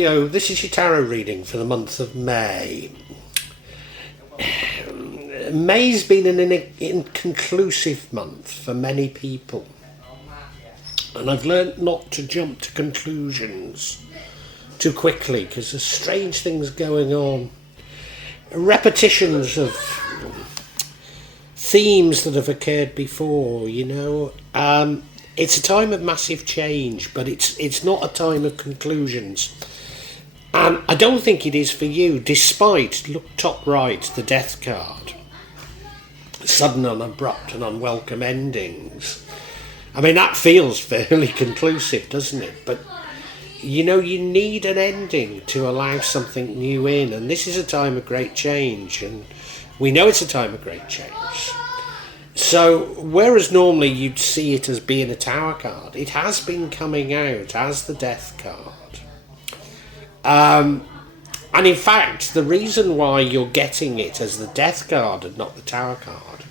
Scorpio, this is your tarot reading for the month of May. May's been an inconclusive month for many people. And I've learnt not to jump to conclusions too quickly because there's strange things going on. Repetitions of themes that have occurred before, It's a time of massive change, but it's not a time of conclusions. And I don't think it is for you, despite, look top right, the death card. Sudden and abrupt and unwelcome endings. I mean, that feels fairly conclusive, doesn't it? But, you need an ending to allow something new in. And this is a time of great change. And we know it's a time of great change. So, whereas normally you'd see it as being a tower card, it has been coming out as the death card. And in fact, the reason why you're getting it as the death card and not the tower card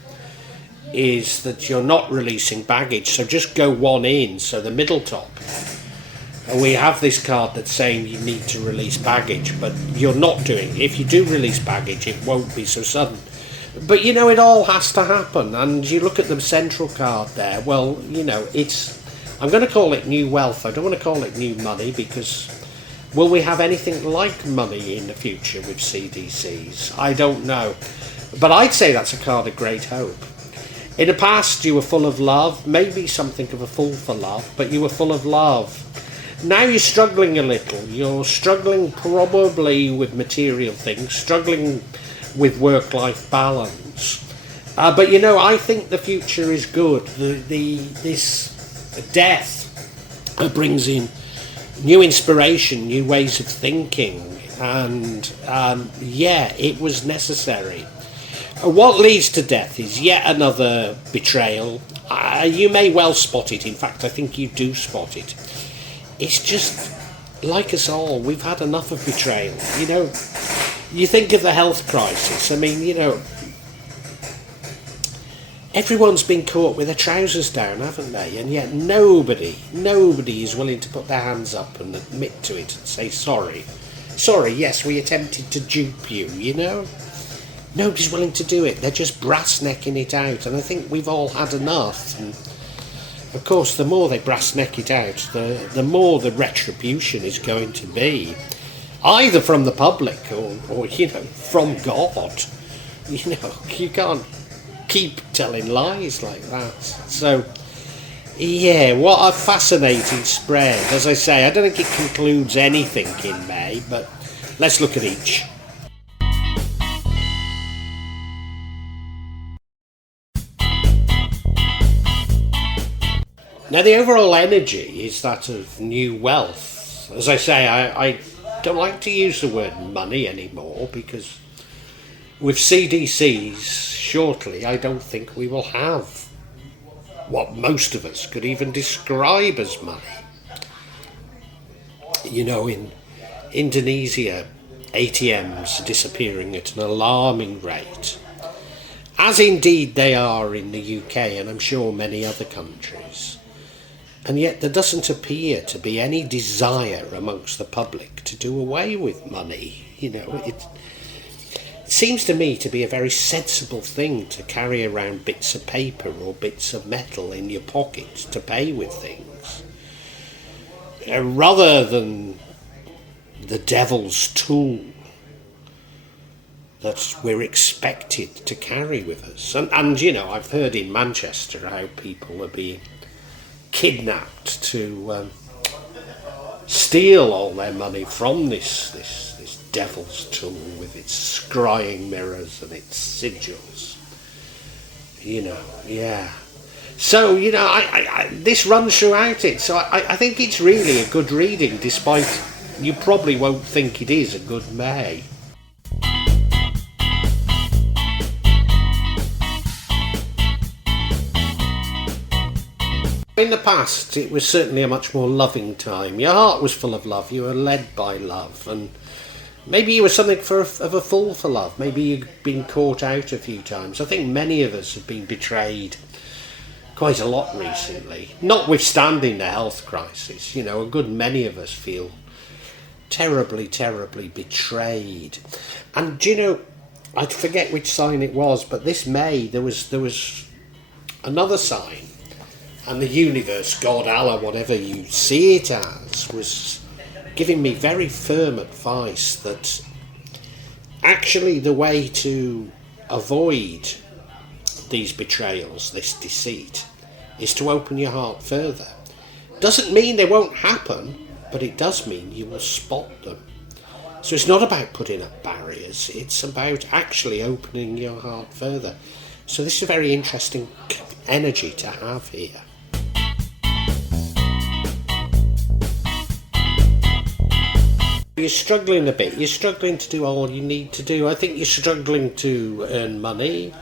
is that you're not releasing baggage. So just go one in, so the middle top. And we have this card that's saying you need to release baggage, but you're not doing it. If you do release baggage, it won't be so sudden. But it all has to happen. And you look at the central card there, well, I'm going to call it new wealth. I don't want to call it new money, because will we have anything like money in the future with CDCs? I don't know. But I'd say that's a card of great hope. In the past, you were full of love, maybe something of a fool for love, but you were full of love. Now you're struggling a little. You're struggling probably with material things, struggling with work-life balance. But I think the future is good. This death brings in new inspiration, new ways of thinking, and it was necessary. What leads to death is yet another betrayal. You may well spot it. In fact, I think you do spot it. It's just, like us all, we've had enough of betrayal. You think of the health crisis. I mean, everyone's been caught with their trousers down, haven't they? And yet nobody is willing to put their hands up and admit to it and say sorry. Sorry, yes, we attempted to dupe you, Nobody's willing to do it. They're just brass-necking it out, and I think we've all had enough. And of course, the more they brass-neck it out, the more the retribution is going to be, either from the public or from God. You can't keep telling lies like that. So, what a fascinating spread. As I say, I don't think it concludes anything in May, but let's look at each. Now, the overall energy is that of new wealth. As I say, I don't like to use the word money anymore, because with CDCs shortly, I don't think we will have what most of us could even describe as money. In Indonesia, ATMs are disappearing at an alarming rate, as indeed they are in the UK and I'm sure many other countries. And yet there doesn't appear to be any desire amongst the public to do away with money. It seems to me to be a very sensible thing to carry around bits of paper or bits of metal in your pocket to pay with things, rather than the devil's tool that we're expected to carry with us. And I've heard in Manchester how people are being kidnapped to steal all their money from this devil's tool with its scrying mirrors and its sigils. So, this runs throughout it. So I think it's really a good reading, despite you probably won't think it is a good May. In the past, it was certainly a much more loving time. Your heart was full of love. You were led by love, and maybe you were something of a fool for love. Maybe you've been caught out a few times. I think many of us have been betrayed quite a lot recently, notwithstanding the health crisis. A good many of us feel terribly, terribly betrayed. And do you know, I forget which sign it was, but this May there was another sign, and the universe, God, Allah, whatever you see it as, was giving me very firm advice that actually the way to avoid these betrayals, this deceit, is to open your heart further. Doesn't mean they won't happen, but it does mean you will spot them. So it's not about putting up barriers, it's about actually opening your heart further. So this is a very interesting energy to have here. You're struggling a bit, you're struggling to do all you need to do. I think you're struggling to earn money,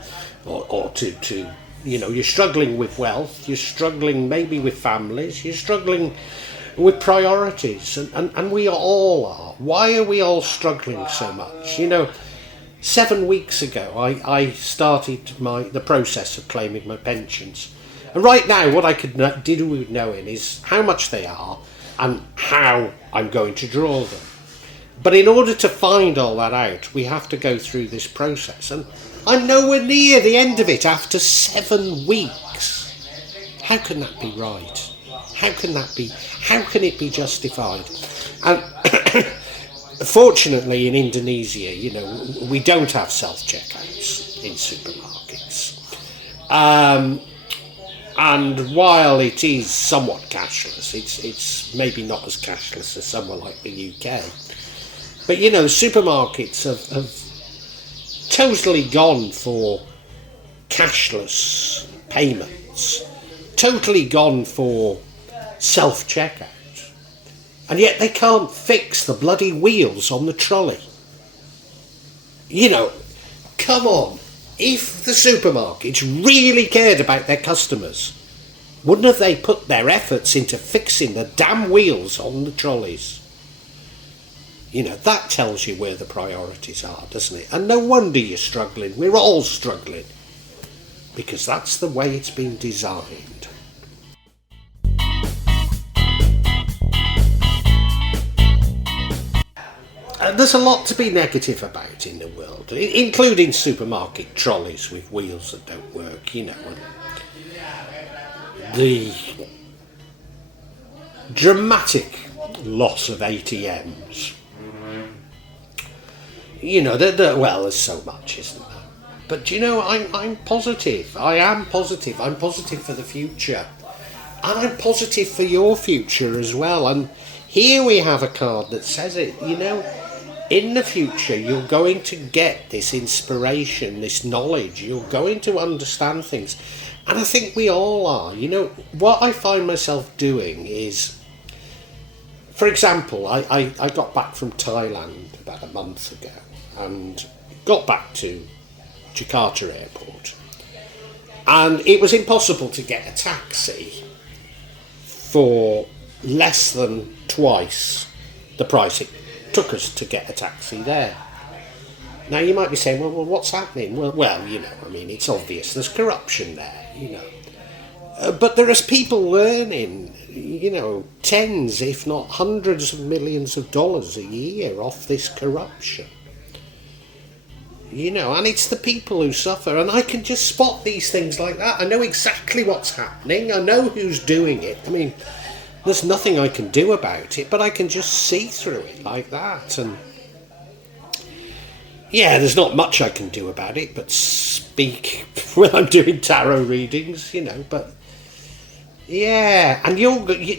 or to you're struggling with wealth, you're struggling maybe with families, you're struggling with priorities, and we all are. Why are we all struggling so much? 7 weeks ago I started the process of claiming my pensions, and right now what I could do with knowing is how much they are and how I'm going to draw them. But in order to find all that out, we have to go through this process, and I'm nowhere near the end of it after 7 weeks. How can that be right? How can it be justified? And fortunately in Indonesia, we don't have self-checkouts in supermarkets. And while it is somewhat cashless, it's maybe not as cashless as somewhere like the UK. But the supermarkets have totally gone for cashless payments, totally gone for self-checkout, and yet they can't fix the bloody wheels on the trolley. Come on, if the supermarkets really cared about their customers, wouldn't have they put their efforts into fixing the damn wheels on the trolleys? That tells you where the priorities are, doesn't it? And no wonder you're struggling. We're all struggling, because that's the way it's been designed. There's a lot to be negative about in the world, including supermarket trolleys with wheels that don't work, and the dramatic loss of ATMs. There's so much, isn't there? But I'm positive. I am positive. I'm positive for the future. And I'm positive for your future as well. And here we have a card that says it. In the future, you're going to get this inspiration, this knowledge. You're going to understand things. And I think we all are. What I find myself doing is, for example, I got back from Thailand about a month ago and got back to Jakarta airport, and it was impossible to get a taxi for less than twice the price it took us to get a taxi there. Now you might be saying, well, what's happening? Well, it's obvious. There's corruption there, but there is people earning, tens, if not hundreds of millions of dollars a year off this corruption. And it's the people who suffer, and I can just spot these things like that. I know exactly what's happening. I know who's doing it. There's nothing I can do about it, but I can just see through it like that. And yeah, there's not much I can do about it, but speak when I'm doing tarot readings, but yeah, and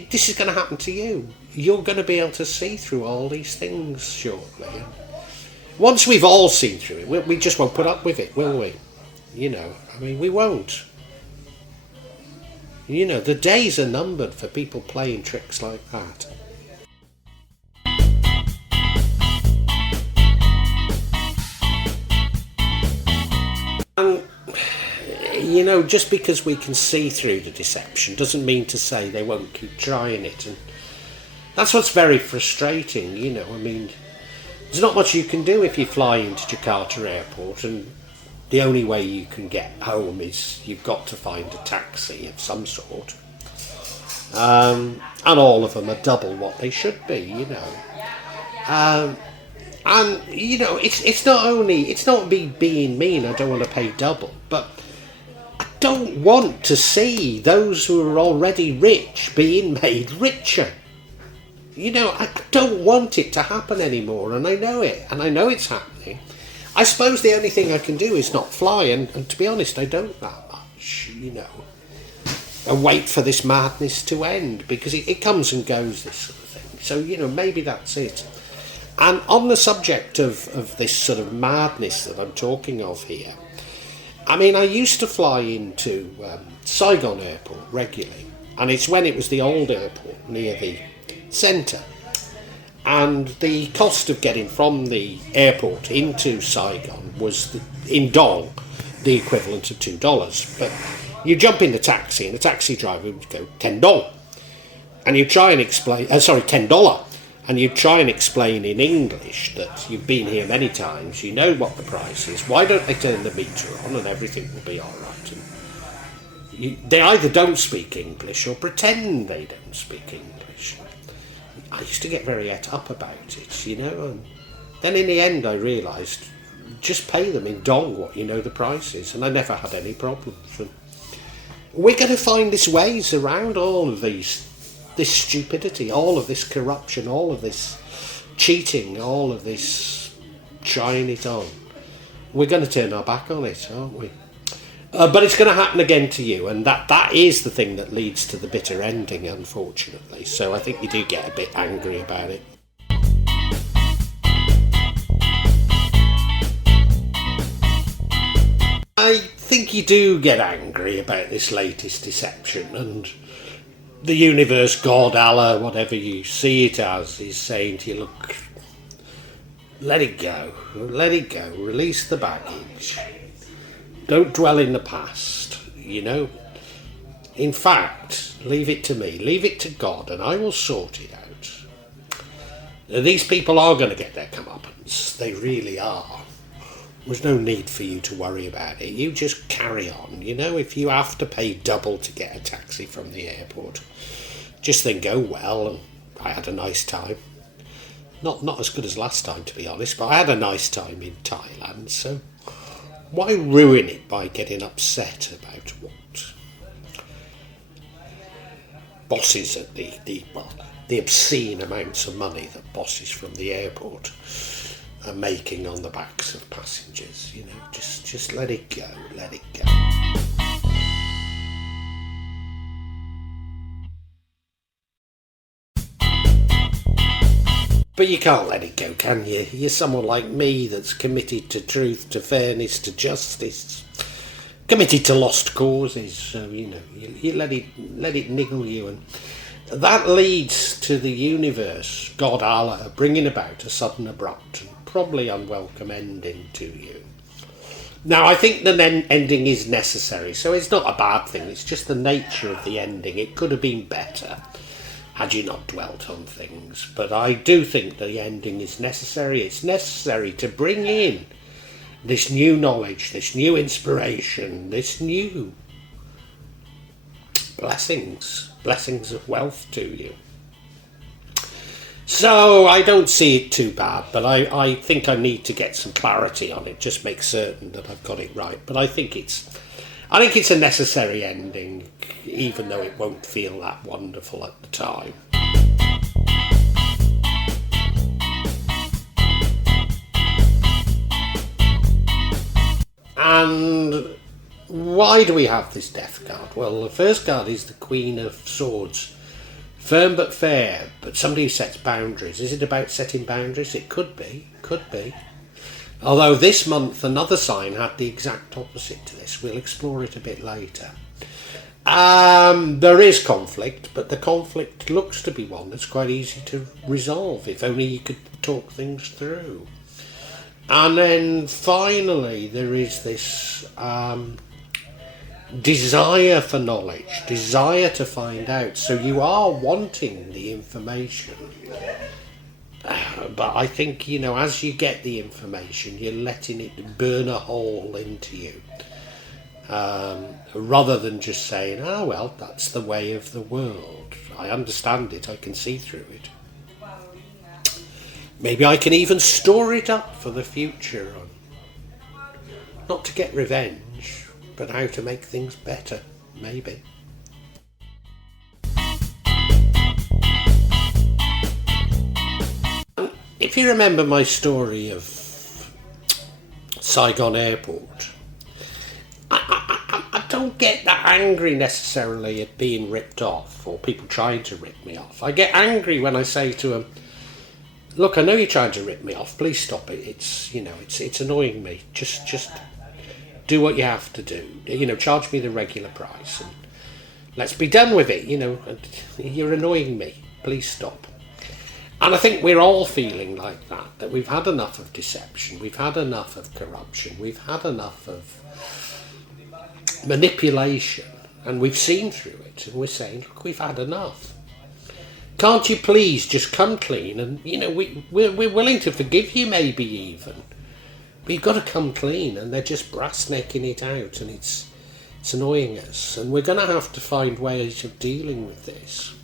this is going to happen to you. You're going to be able to see through all these things shortly. Once we've all seen through it, we just won't put up with it, will we? We won't. The days are numbered for people playing tricks like that. And, just because we can see through the deception doesn't mean to say they won't keep trying it. And that's what's very frustrating, There's not much you can do if you fly into Jakarta airport and the only way you can get home is you've got to find a taxi of some sort. And all of them are double what they should be, And it's not me being mean. I don't want to pay double, but I don't want to see those who are already rich being made richer. I don't want it to happen anymore, and I know it, and I know it's happening. I suppose the only thing I can do is not fly, and to be honest, I don't that much, and wait for this madness to end, because it comes and goes, this sort of thing. So, maybe that's it. And on the subject of this sort of madness that I'm talking of here, I used to fly into Saigon Airport regularly, and it's when it was the old airport near the centre. And the cost of getting from the airport into Saigon was, in dong, the equivalent of $2. But you jump in the taxi, and the taxi driver would go $10. And you try and explain, $10. And you try and explain in English that you've been here many times, you know what the price is, why don't they turn the meter on and everything will be alright. They either don't speak English or pretend they don't speak English. I used to get very et up about it, and then in the end I realised, just pay them in dong what the price is, and I never had any problems. And we're going to find this ways around all of this stupidity, all of this corruption, all of this cheating, all of this trying it on. We're going to turn our back on it, aren't we? But it's going to happen again to you, and that is the thing that leads to the bitter ending, unfortunately. So I think you do get a bit angry about it. I think you do get angry about this latest deception, and the universe, God, Allah, whatever you see it as, is saying to you, look, let it go, release the baggage. Don't dwell in the past, In fact, leave it to me, leave it to God, and I will sort it out. These people are going to get their comeuppance. They really are. There's no need for you to worry about it. You just carry on. If you have to pay double to get a taxi from the airport, just think, oh well, and I had a nice time. Not as good as last time, to be honest, but I had a nice time in Thailand, so why ruin it by getting upset about what bosses at the obscene amounts of money that bosses from the airport are making on the backs of passengers? Just let it go, let it go. But you can't let it go, can you? You're someone like me that's committed to truth, to fairness, to justice, committed to lost causes. So you let it niggle you, and that leads to the universe, God, Allah, bringing about a sudden, abrupt, and probably unwelcome ending to you. Now, I think the ending is necessary, so it's not a bad thing. It's just the nature of the ending. It could have been better had you not dwelt on things. But I do think the ending is necessary. It's necessary to bring in this new knowledge, this new inspiration, this new blessings of wealth to you. So I don't see it too bad, but I think I need to get some clarity on it, just make certain that I've got it right. But I think it's a necessary ending, even though it won't feel that wonderful at the time. And why do we have this death card? Well, the first card is the Queen of Swords. Firm but fair, but somebody who sets boundaries. Is it about setting boundaries? It could be. Although this month another sign had the exact opposite to this. We'll explore it a bit later. There is conflict, but the conflict looks to be one that's quite easy to resolve, if only you could talk things through. And then finally there is this desire for knowledge, desire to find out. So you are wanting the information. But I think, as you get the information, you're letting it burn a hole into you. Rather than just saying, oh, well, that's the way of the world. I understand it, I can see through it. Maybe I can even store it up for the future, not to get revenge, but how to make things better, maybe. If you remember my story of Saigon Airport, I don't get that angry necessarily at being ripped off or people trying to rip me off. I get angry when I say to them, look, I know you're trying to rip me off, please stop it. It's annoying me. Just do what you have to do. Charge me the regular price and let's be done with it. You're annoying me. Please stop. And I think we're all feeling like that we've had enough of deception, we've had enough of corruption, we've had enough of manipulation, and we've seen through it, and we're saying, look, we've had enough. Can't you please just come clean? And, we're willing to forgive you maybe even, but you've got to come clean, and they're just brass-necking it out, and it's annoying us, and we're going to have to find ways of dealing with this.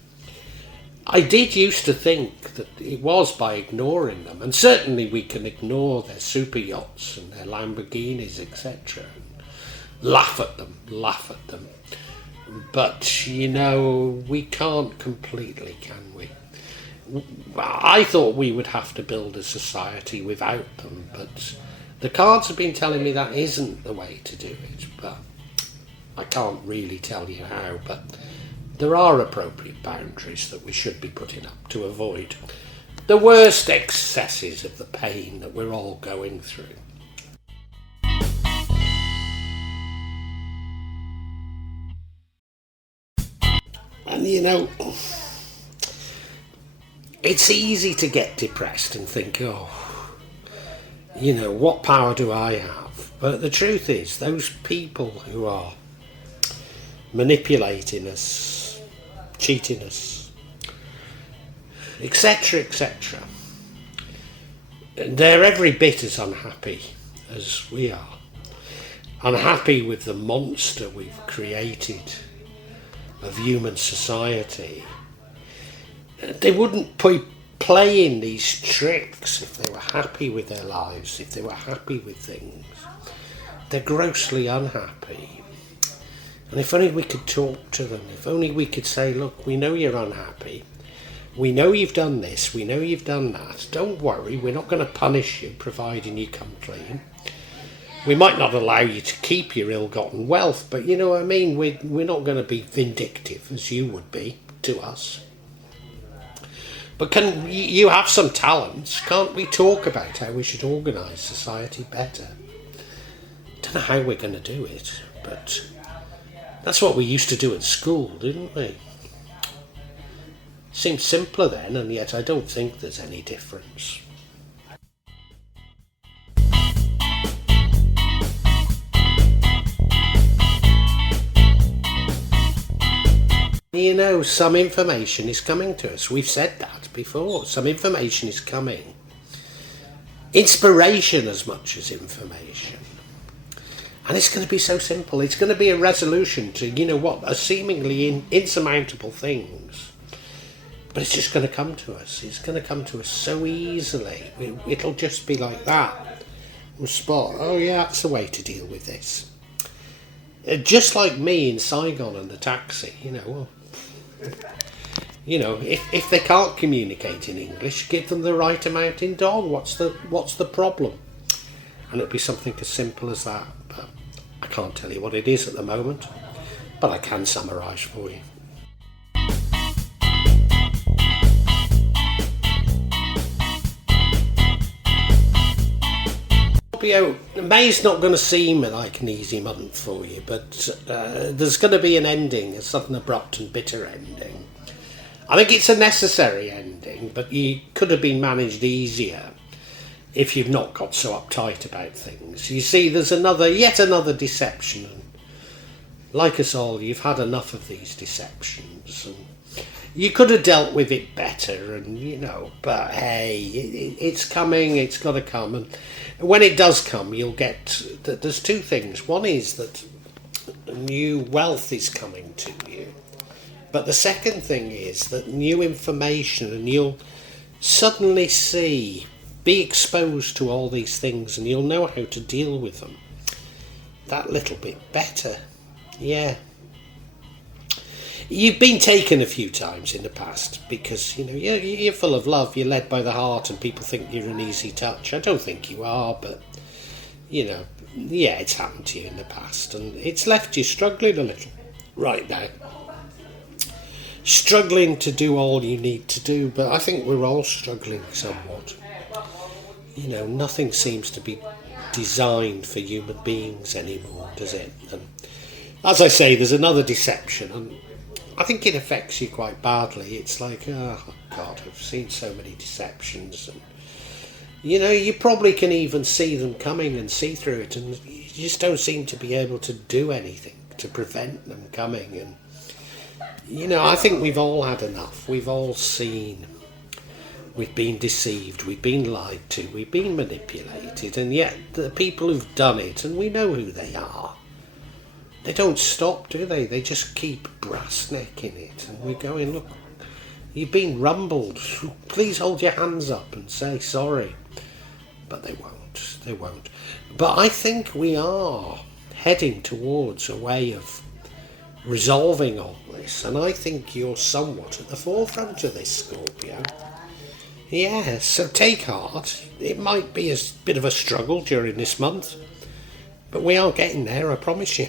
I did used to think that it was by ignoring them, and certainly we can ignore their super yachts and their Lamborghinis, etc. Laugh at them. But, we can't completely, can we? I thought we would have to build a society without them, but the cards have been telling me that isn't the way to do it, but I can't really tell you how, but there are appropriate boundaries that we should be putting up to avoid the worst excesses of the pain that we're all going through. And it's easy to get depressed and think, what power do I have? But the truth is, those people who are manipulating us, cheating us, etc., they're every bit as unhappy as we are. Unhappy with the monster we've created of human society. They wouldn't be playing these tricks if they were happy with their lives, if they were happy with things. They're grossly unhappy. And if only we could talk to them, if only we could say, look, we know you're unhappy, we know you've done this, we know you've done that, don't worry, we're not going to punish you providing you come clean. We might not allow you to keep your ill-gotten wealth, but you know what I mean, we're not going to be vindictive as you would be to us. But can you have some talents? Can't we talk about how we should organise society better? Don't know how we're going to do it, but that's what we used to do at school, didn't we? Seemed simpler then, and yet I don't think there's any difference. Some information is coming to us. We've said that before. Some information is coming. Inspiration as much as information. And it's going to be so simple. It's going to be a resolution to, are seemingly insurmountable things. But it's just going to come to us. It's going to come to us so easily. It'll just be like that. We'll spot, oh yeah, that's the way to deal with this. Just like me in Saigon and the taxi, if they can't communicate in English, give them the right amount in dong. What's the problem? And it'll be something as simple as that. But I can't tell you what it is at the moment, but I can summarise for you. Scorpio, May's not going to seem like an easy month for you, but there's going to be an ending, a sudden, abrupt and bitter ending. I think it's a necessary ending, but you could have been managed easier if you've not got so uptight about things. You see, there's yet another deception, and like us all, you've had enough of these deceptions, and you could have dealt with it better, and but hey, it's coming, it's got to come, and when it does come, you'll get that there's two things. One is that new wealth is coming to you, but the second thing is that new information, and you'll suddenly see, be exposed to all these things, and you'll know how to deal with them that little bit better. Yeah. You've been taken a few times in the past because, you're full of love, you're led by the heart, and people think you're an easy touch. I don't think you are, but, yeah, it's happened to you in the past, and it's left you struggling a little right now. Struggling to do all you need to do, but I think we're all struggling somewhat. Nothing seems to be designed for human beings anymore, does it? And as I say, there's another deception, and I think it affects you quite badly. It's like, oh God, I've seen so many deceptions, and you probably can even see them coming and see through it, and you just don't seem to be able to do anything to prevent them coming. And I think we've all had enough. We've all seen. We've been deceived, we've been lied to, we've been manipulated, and yet the people who've done it, and we know who they are, they don't stop, do they? They just keep brass necking it, and we're going, look, you've been rumbled, please hold your hands up and say sorry. But they won't. But I think we are heading towards a way of resolving all this, and I think you're somewhat at the forefront of this, Scorpio. Yeah, so take heart. It might be a bit of a struggle during this month, but we are getting there, I promise you.